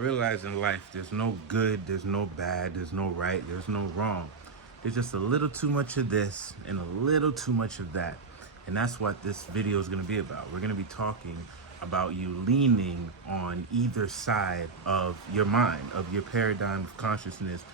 realize in life there's no good, there's no bad, there's no right, there's no wrong. There's just a little too much of this and a little too much of that. And that's what this video is going to be about. We're going to be talking about you leaning on either side of your mind, of your paradigm of consciousness,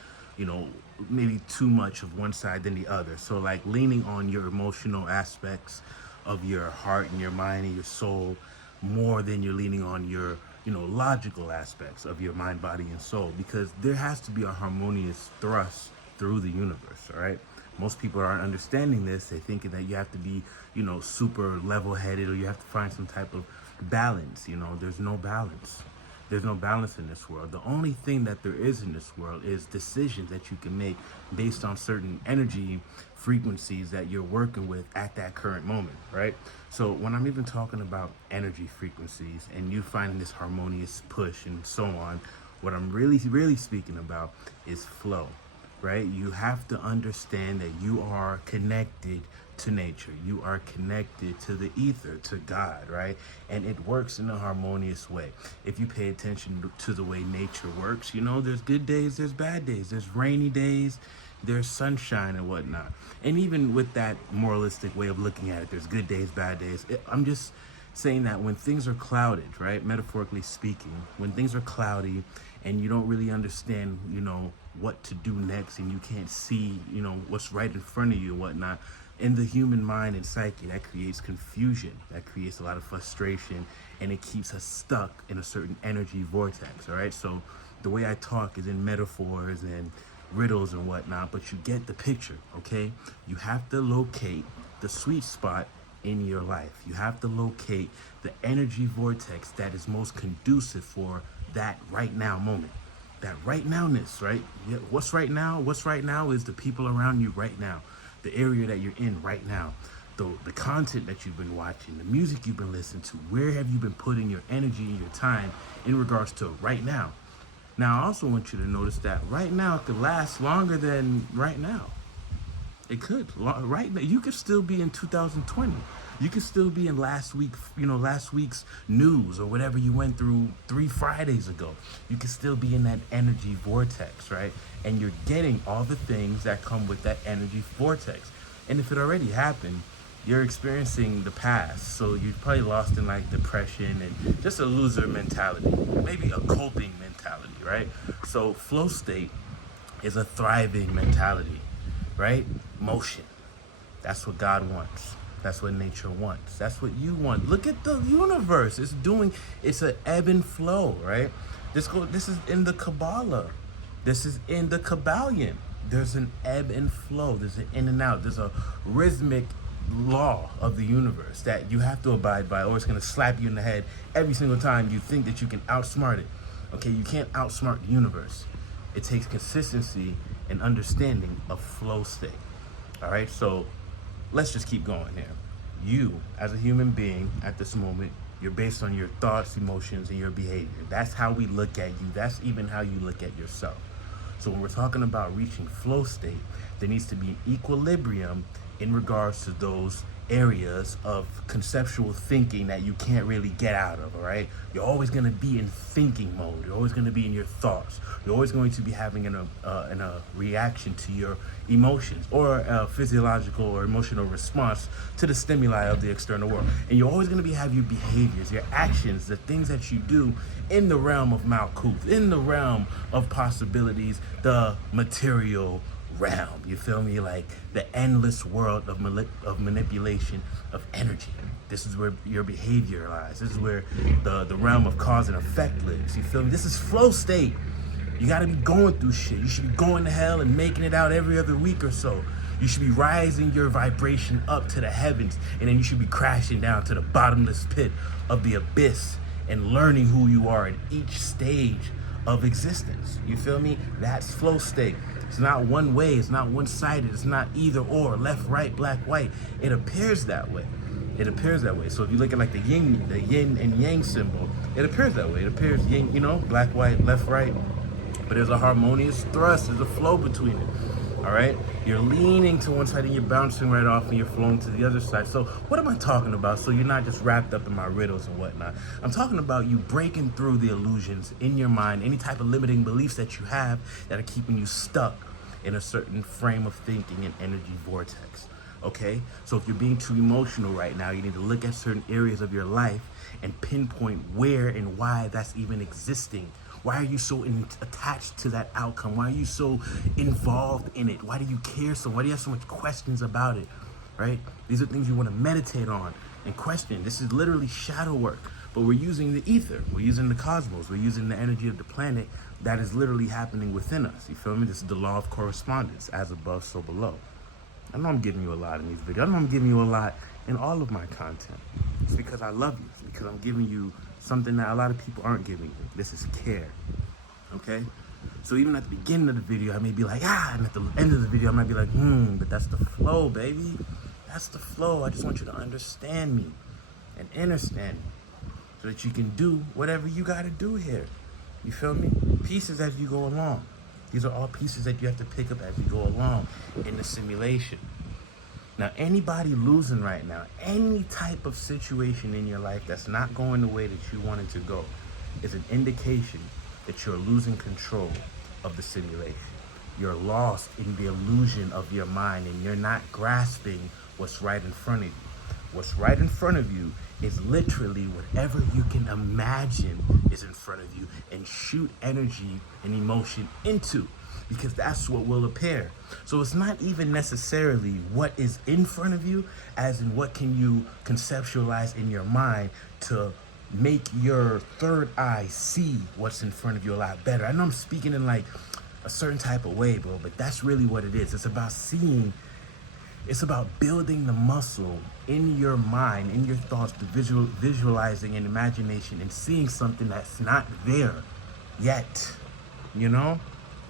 maybe too much of one side than the other. So like leaning on your emotional aspects of your heart and your mind and your soul more than you're leaning on your logical aspects of your mind, body, and soul, because there has to be a harmonious thrust through the universe. All right, most people aren't understanding this. They're thinking that you have to be super level-headed, or you have to find some type of balance. There's no balance. There's no balance in this world. The only thing that there is in this world is decisions that you can make based on certain energy frequencies that you're working with at that current moment, right? So when I'm even talking about energy frequencies and you finding this harmonious push and so on, what I'm really speaking about is flow, right? You have to understand that you are connected to nature. You are connected to the ether, to God, right? And it works in a harmonious way. If you pay attention to the way nature works, there's good days, there's bad days, there's rainy days, there's sunshine and whatnot. And even with that moralistic way of looking at it, there's good days, bad days. I'm just saying that when things are clouded, right, metaphorically speaking, when things are cloudy and you don't really understand, what to do next, and you can't see, what's right in front of you and whatnot, in the human mind and psyche, that creates confusion, that creates a lot of frustration, and it keeps us stuck in a certain energy vortex. All right, so the way I talk is in metaphors and riddles and whatnot, but you get the picture. Okay, you have to locate the sweet spot in your life. You have to locate the energy vortex that is most conducive for that right now moment, that right nowness, right? Yeah, what's right now? What's right now is the people around you right now, the area that you're in right now, the content that you've been watching, the music you've been listening to. Where have you been putting your energy and your time in regards to right now? Now, I also want you to notice that right now could last longer than right now. It could. Right now, you could still be in 2020. You could still be in last week's news or whatever you went through 3 Fridays ago. You could still be in that energy vortex, right? And you're getting all the things that come with that energy vortex. And if it already happened, you're experiencing the past. So you're probably lost in like depression and just a loser mentality, maybe a coping mentality, right? So flow state is a thriving mentality, right? Motion. That's what God wants. That's what nature wants. That's what you want. Look at the universe. It's an ebb and flow, right? This is in the Cabala. This is in the Kabbalion. There's an ebb and flow. There's an in and out. There's a rhythmic law of the universe that you have to abide by, or it's going to slap you in the head every single time you think that you can outsmart it. Okay, you can't outsmart the universe. It takes consistency and understanding of flow state. All right, so let's just keep going here. You, as a human being at this moment, you're based on your thoughts, emotions, and your behavior. That's how we look at you. That's even how you look at yourself. So when we're talking about reaching flow state, there needs to be equilibrium in regards to those areas of conceptual thinking that you can't really get out of. All right, you're always going to be in thinking mode. You're always going to be in your thoughts. You're always going to be having a reaction to your emotions, or a physiological or emotional response to the stimuli of the external world. And you're always going to have your behaviors, your actions, the things that you do in the realm of Malkuth, in the realm of possibilities, the material realm. You feel me? Like the endless world of manipulation of energy. This is where your behavior lies. This is where the realm of cause and effect lives. You feel me? This is flow state. You got to be going through shit. You should be going to hell and making it out every other week or so. You should be rising your vibration up to the heavens, and then you should be crashing down to the bottomless pit of the abyss and learning who you are at each stage of existence. You feel me? That's flow state. It's not one way. It's not one-sided. It's not either or, left, right, black, white. It appears that way. It appears that way. So if you look at like the yin and yang symbol, it appears that way. It appears yin, black, white, left, right. But there's a harmonious thrust. There's a flow between it. all right? You're leaning to one side and you're bouncing right off and you're flowing to the other side. So what am I talking about? So you're not just wrapped up in my riddles and whatnot. I'm talking about you breaking through the illusions in your mind, any type of limiting beliefs that you have that are keeping you stuck in a certain frame of thinking and energy vortex. Okay, so if you're being too emotional right now, you need to look at certain areas of your life and pinpoint where and why that's even existing. Why are you so attached to that outcome? Why are you so involved in it? Why do you care so much? Why do you have so much questions about it, right? These are things you want to meditate on and question. This is literally shadow work, but we're using the ether. We're using the cosmos. We're using the energy of the planet that is literally happening within us. You feel me? This is the law of correspondence, as above, so below. I know I'm giving you a lot in these videos. I know I'm giving you a lot in all of my content. It's because I love you. It's because I'm giving you something that a lot of people aren't giving you. This is care, okay? So even at the beginning of the video, I may be like, and at the end of the video, I might be like, but that's the flow, baby. That's the flow. I just want you to understand me and understand me so that you can do whatever you got to do here. You feel me? Pieces as you go along. These are all pieces that you have to pick up as you go along in the simulation. Now, anybody losing right now, any type of situation in your life that's not going the way that you want it to go, is an indication that you're losing control of the simulation. You're lost in the illusion of your mind and you're not grasping what's right in front of you. What's right in front of you is literally whatever you can imagine is in front of you and shoot energy and emotion into, because that's what will appear. So it's not even necessarily what is in front of you, as in what can you conceptualize in your mind to make your third eye see what's in front of you a lot better. I know I'm speaking in like a certain type of way, bro, but that's really what it is. It's about seeing. It's about building the muscle in your mind, in your thoughts, the visualizing and imagination and seeing something that's not there yet, you know?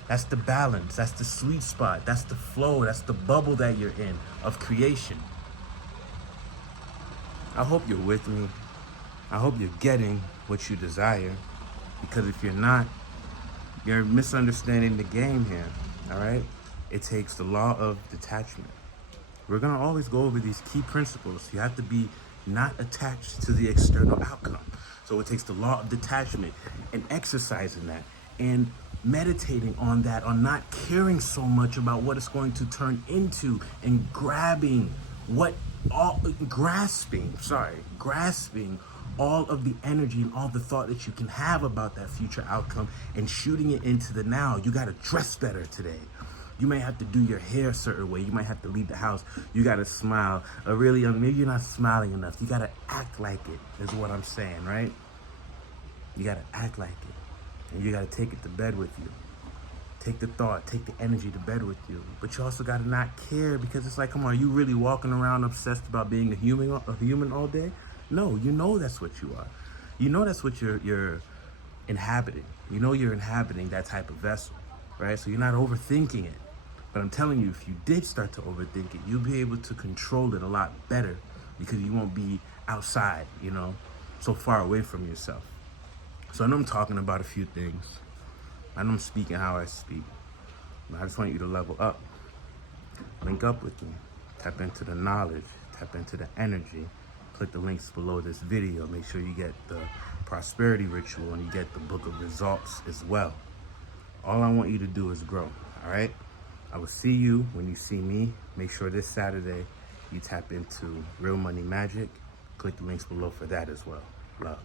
That's the balance, that's the sweet spot, that's the flow, that's the bubble that you're in of creation. I hope you're with me. I hope you're getting what you desire, because if you're not, you're misunderstanding the game here, all right? It takes the law of detachment. We're gonna always go over these key principles. You have to be not attached to the external outcome. So it takes the law of detachment and exercising that and meditating on that, on not caring so much about what it's going to turn into and grasping all of the energy and all the thought that you can have about that future outcome and shooting it into the now. You gotta dress better today. You may have to do your hair a certain way. You might have to leave the house. You gotta smile. Or really, maybe you're not smiling enough. You gotta act like it, is what I'm saying, right? You gotta act like it. And you gotta take it to bed with you. Take the thought, take the energy to bed with you. But you also gotta not care, because it's like, come on, are you really walking around obsessed about being a human all day? No, you know that's what you are. You know that's what you're inhabiting. You know you're inhabiting that type of vessel, right? So you're not overthinking it. But I'm telling you, if you did start to overthink it, you'll be able to control it a lot better, because you won't be outside, you know, so far away from yourself. So I know I'm talking about a few things. I know I'm speaking how I speak. I just want you to level up. Link up with me. Tap into the knowledge. Tap into the energy. Click the links below this video. Make sure you get the prosperity ritual and you get the book of results as well. All I want you to do is grow, all right? I will see you when you see me. Make sure this Saturday you tap into Real Money Magic. Click the links below for that as well. Love.